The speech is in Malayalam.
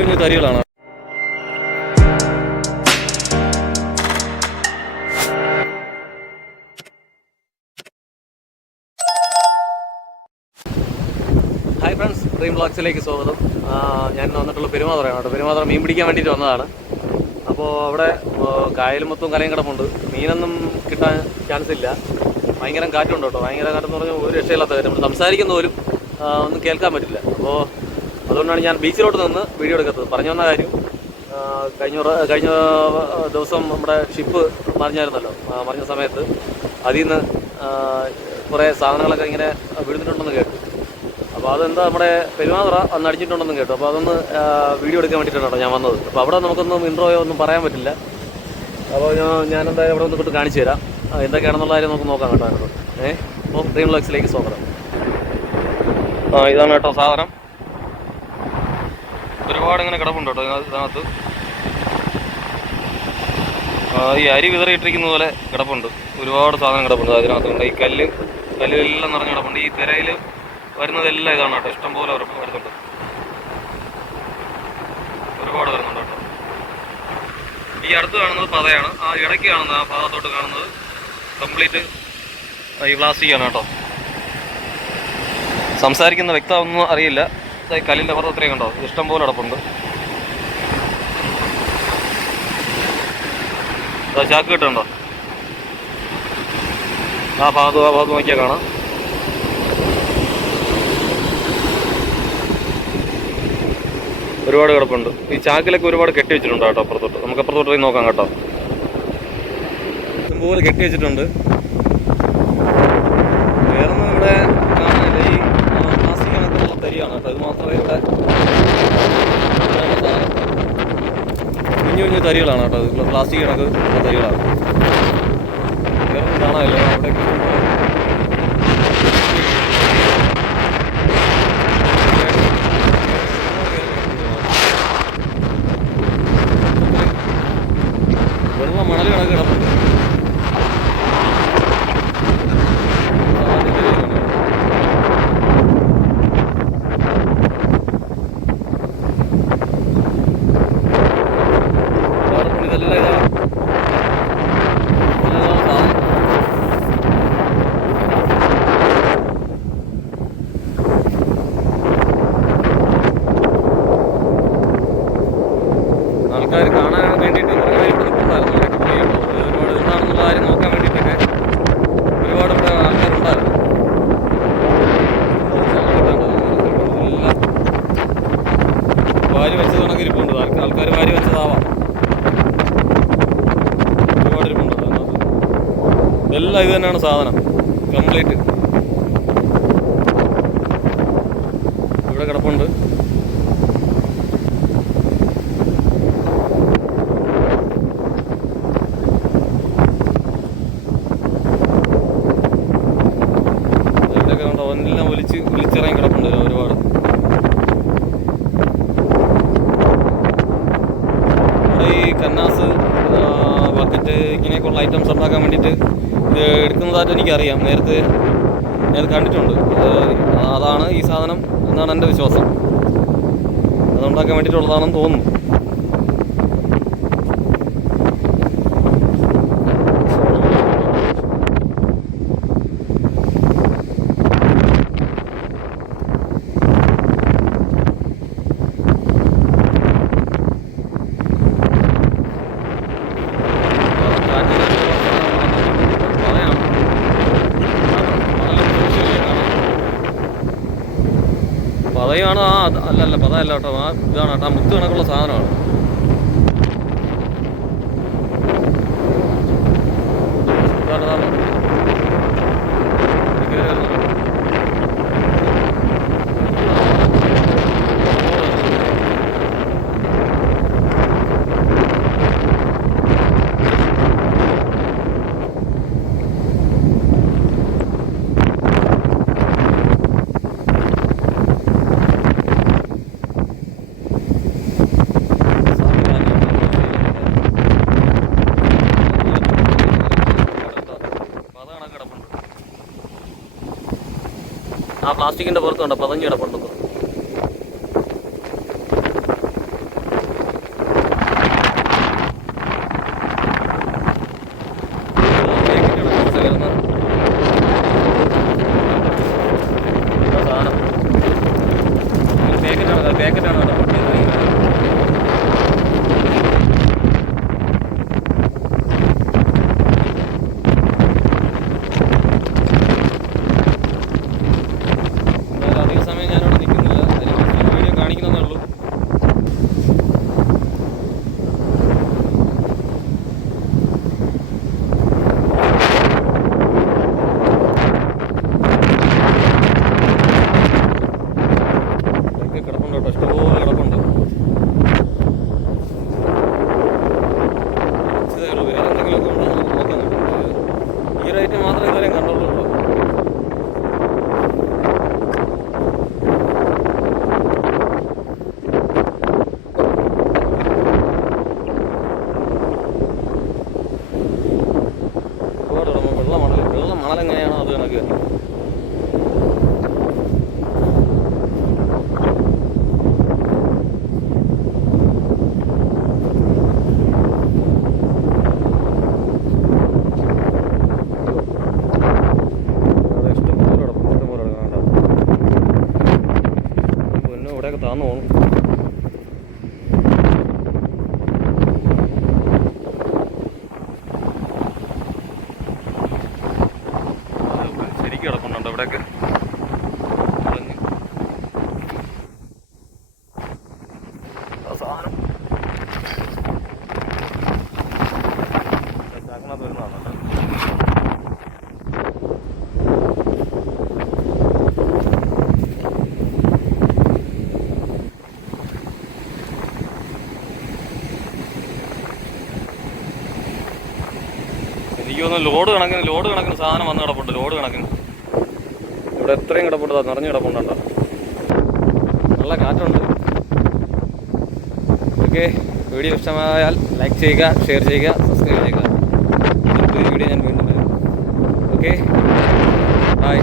കുഞ്ഞു തരികളാണ്. ഹായ് ഫ്രണ്ട്സ് ഡ്രീം ബ്ലോഗ്സിലേക്ക് സ്വാഗതം. ഞാൻ വന്നിട്ടുള്ള പെരുമാതുറയാണ് കേട്ടോ. പെരുമാതുറ മീൻ പിടിക്കാൻ വേണ്ടിയിട്ട് വന്നതാണ്. അപ്പോൾ അവിടെ കായലും മൊത്തം കലയും കിടപ്പുണ്ട്. മീനൊന്നും കിട്ടാൻ ചാൻസ് ഇല്ല. ഭയങ്കര കാറ്റുണ്ട് കേട്ടോ. ഭയങ്കര കാറ്റെന്ന് പറഞ്ഞാൽ ഒരു രക്ഷയില്ലാത്ത കാര്യം നമ്മൾ സംസാരിക്കുന്ന പോലും ഒന്നും കേൾക്കാൻ പറ്റില്ല. അപ്പോൾ അതുകൊണ്ടാണ് ഞാൻ ബീച്ചിലോട്ട് നിന്ന് വീഡിയോ എടുക്കുന്നത്. പറഞ്ഞു വന്ന കാര്യം കഴിഞ്ഞ കഴിഞ്ഞ ദിവസം നമ്മുടെ ഷിപ്പ് മറിഞ്ഞായിരുന്നല്ലോ. മറിഞ്ഞ സമയത്ത് അതിൽ നിന്ന് കുറേ സാധനങ്ങളൊക്കെ ഇങ്ങനെ വിടുന്നിട്ടുണ്ടെന്ന് കേട്ടു. അപ്പോൾ അതെന്താ നമ്മുടെ പെരുമാതുറ അന്ന് അടിച്ചിട്ടുണ്ടെന്ന് കേട്ടു. അപ്പോൾ അതൊന്ന് വീഡിയോ എടുക്കാൻ വേണ്ടിയിട്ടാണ് ഞാൻ വന്നത്. അപ്പോൾ അവിടെ നമുക്കൊന്നും ഇൻട്രോയോ ഒന്നും പറയാൻ പറ്റില്ല. അപ്പോൾ ഞാൻ ഞാൻ എന്തായാലും അവിടെ ഒന്ന് കാണിച്ചു തരാം. എന്തൊക്കെയാണെന്നുള്ള കാര്യം നമുക്ക് നോക്കാം കേട്ടോ ഏഹ് അപ്പോൾ ഡ്രീം ലോക്സിലേക്ക് സ്വാഗതം. ആ ഇതാണ് കേട്ടോ സാധനം. ഒരുപാട് ഇങ്ങനെ കിടപ്പുണ്ട് കേട്ടോ ഇതിനകത്ത് ഈ അരി വിതറിയിട്ടിരിക്കുന്ന പോലെ കിടപ്പുണ്ട്. ഒരുപാട് സാധനം കിടപ്പുണ്ട്. അതിനകത്തുണ്ട് ഈ കല്ല്. കല്ലുകളെല്ലാം നിറഞ്ഞ് കിടപ്പുണ്ട്. ഈ തിരയിൽ വരുന്നതെല്ലാം ഇതാണ് കേട്ടോ. ഇഷ്ടം പോലെ വരും- വരുന്നുണ്ട്. ഒരുപാട് വരുന്നുണ്ട് കേട്ടോ. ഈ അടുത്ത് കാണുന്നത് പതയാണ്. ആ ഇടയ്ക്ക് കാണുന്നത് ആ ഭാഗത്തോട്ട് കാണുന്നത് കംപ്ലീറ്റ് ഈ പ്ലാസ്റ്റിക്കാണ് കേട്ടോ. സംസാരിക്കുന്ന വ്യക്തമൊന്നും അറിയില്ല. കല്ലിന്റെ പുറത്ത് അത്രയും കണ്ടോ? ഇഷ്ടം പോലെ അടപ്പുണ്ട് ചാക്ക് കിട്ടുന്നുണ്ടോ? ആ ഭാഗത്ത് ആ ഭാഗത്ത് നോക്കിയാൽ കാണാം. ഒരുപാട് കിടപ്പുണ്ട്. ഈ ചാക്കിലൊക്കെ ഒരുപാട് കെട്ടി വെച്ചിട്ടുണ്ട് കേട്ടോ അപ്പുറത്തോട്ട്. നമുക്ക് അപ്പുറത്തോട്ട് നോക്കാം കേട്ടോ. ഇതുപോലെ കെട്ടി വെച്ചിട്ടുണ്ട് വേറൊന്നും ഇവിടെ കാണാനില്ല ഈ പ്ലാസ്റ്റിക് കണക്കുള്ള തരിയാണ് കേട്ടോ ഇത് മാത്രമേ ഇവിടെ ഇതാണ് സാധനം. കുഞ്ഞു കുഞ്ഞു തരികളാണ് കേട്ടോ. ഇത് പ്ലാസ്റ്റിക് കണക്ക് തരികളാണ്. കാണാനില്ല. അവിടെ വെള്ളം മണൽ കണക്ക് കിടപ്പുണ്ട് വേറെ ഇതെല്ലാം ഇതാണ് ഇതെല്ലാം സാധനം ആൾക്കാർ കാണാൻ വേണ്ടിയിട്ട് കുറേ പേര് ഇവിടെ നിൽപ്പുണ്ടായിരുന്നു അവരൊക്കെ പോയി കേട്ടോ. ഒരുപാട് എന്താണെന്നുള്ള കാര്യം നോക്കാൻ വേണ്ടിയിട്ടൊക്കെ ഒരുപാട് ഇവിടെ ആൾക്കാരുണ്ടായിരുന്നു എല്ലാം വാരി വെച്ചത് കണക്ക് ഇരിപ്പുണ്ട്. ആൾക്കാർ വാരി വെച്ചതാവാം. ഒരുപാട് ഇരിപ്പുണ്ട് അതിനകത്ത്. എല്ലാം ഇത് തന്നെയാണ് സാധനം. കംപ്ലീറ്റ് ഇവിടെ കിടപ്പുണ്ട്. എല്ലാം ഒലിച്ച് ഒലിച്ചിറങ്ങി കിടപ്പുണ്ട് ഒരുപാട് ഇവിടെ ഈ കന്നാസ് ബക്കറ്റ് ഇങ്ങനെയൊക്കെയുള്ള ഐറ്റംസ് ഉണ്ടാക്കാൻ വേണ്ടിയിട്ട് ഇത് എടുക്കുന്നതായിട്ട് നേരത്തെ നേരത്തെ കണ്ടിട്ടുണ്ട്. അത് അതാണ് ഈ സാധനം എന്നാണ് എന്റെ വിശ്വാസം. അതുണ്ടാക്കാൻ വേണ്ടിയിട്ടുള്ളതാണെന്ന് തോന്നുന്നു. പതയാണ് ആ അല്ലല്ല അല്ല അല്ല പതയല്ല കേട്ടോ. ആ ഇതാണ് കേട്ടോ. ആ മുത്ത് കണക്കുള്ള സാധനമാണ് ഇതാണ് ഇതാണ്. ഇത് കേറി വരുന്നുണ്ട്. ആ പ്ലാസ്റ്റിക്കിന്റെ പുറത്തുണ്ട് പതഞ്ഞ് കിടപ്പുണ്ട് വരുന്നതാണല്ലോ എനിക്ക് തോന്നുന്നു ലോഡ് കണക്കിന് ലോഡ് കണക്കിന് സാധനം വന്ന് കിടപ്പുണ്ട് ലോഡ് കണക്കിന്. ഇവിടെ എത്രയും കിടപ്പുണ്ടാ നിറഞ്ഞു കിടപ്പുണ്ടോ? നല്ല കാറ്റുണ്ട്. ഓക്കെ വീഡിയോ ഇഷ്ടമായാൽ ലൈക്ക് ചെയ്യുക ഷെയർ ചെയ്യുക സബ്സ്ക്രൈബ് ചെയ്യുക. വീഡിയോ ഞാൻ വീണ്ടും വരും. Okay bye